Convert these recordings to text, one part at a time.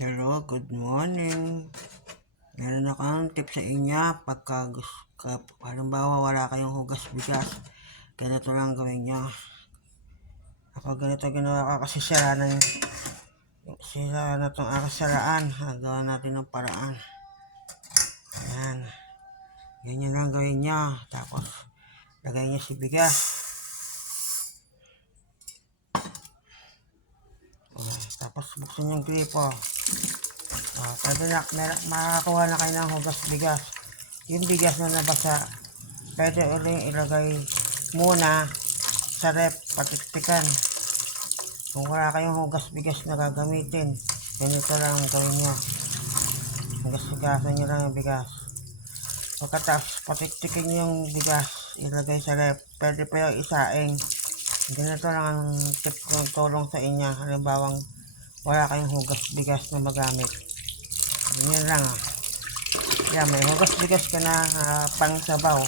Hello, good morning. Meron akong tip sa inyo halimbawa wala kayong hugas bigas. Ganito lang gawin nyo. Ako ganito ginawa ko kasi sira na itong aking saraan. Gawa natin ng paraan. Ayan. Ganyan lang gawin nyo. Tapos lagay nyo si bigas. Tapos buksan yung gripo. Pwede na, makakuha na kayo ng hugas bigas. Yung bigas na nabasa, pwede uling ilagay muna sa rep, patiktikan. Kung wala kayong hugas bigas na gagamitin, ganito lang ang gawin nyo. Hugas-hugasan nyo lang yung bigas. Pagkatapos patiktikin yung bigas, ilagay sa rep. Pwede pa yung isaing. Ganito lang ang tip kong tulong sa inyo. Halimbawang wala kayong hugas bigas na magamit. Ganyan lang. Yan, may hugas bigas ka na pang sabaw.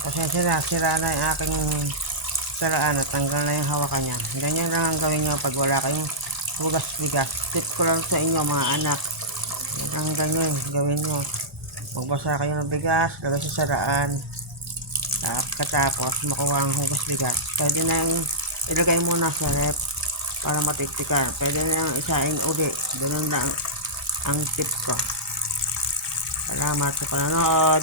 Pasensya na, sira na yung aking saraan at tanggal na yung hawakan niya. Ganyan lang ang gawin nyo pag wala kayong hugas bigas. Tip ko lang sa inyo mga anak. Ang ganyan gawin nyo. Magbasa kayo ng bigas, lagay sa saraan. Katapos makuha ang hugas bigas. Pwede na yung ilagay muna sa rep para matiktikan. Pwede na yung isaing uli. Ganun lang ang tip ko. Salamat sa panonood.